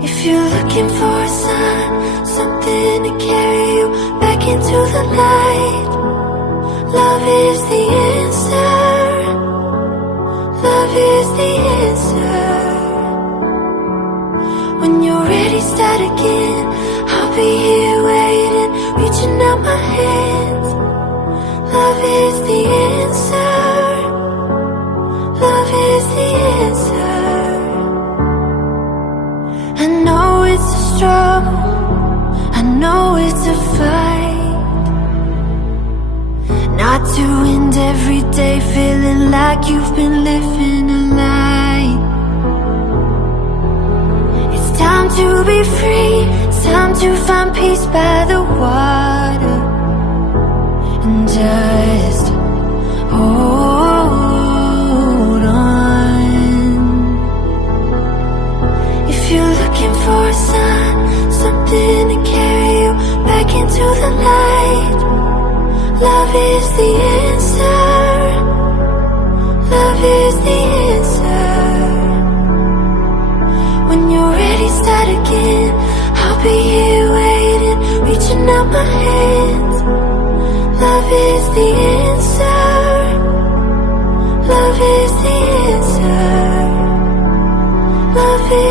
If you're looking for a sign, something to carry you back into the light, love is the answer. Love is the answer. When you're ready, start again. I'll be here waiting, reaching out my hands. Love is the answer. Love is the answer. I know it's a struggle, I know it's a fight, not to end every day feeling like you've been living a lie. It's time to be free, it's time to find peace by the water, and just hold on. If you're looking for a sign, something to carry you back into the light, love is the answer. Love is the answer. When you're ready, start again. I'll be here waiting, reaching out my hands. Love is the answer. Love is the answer. Love is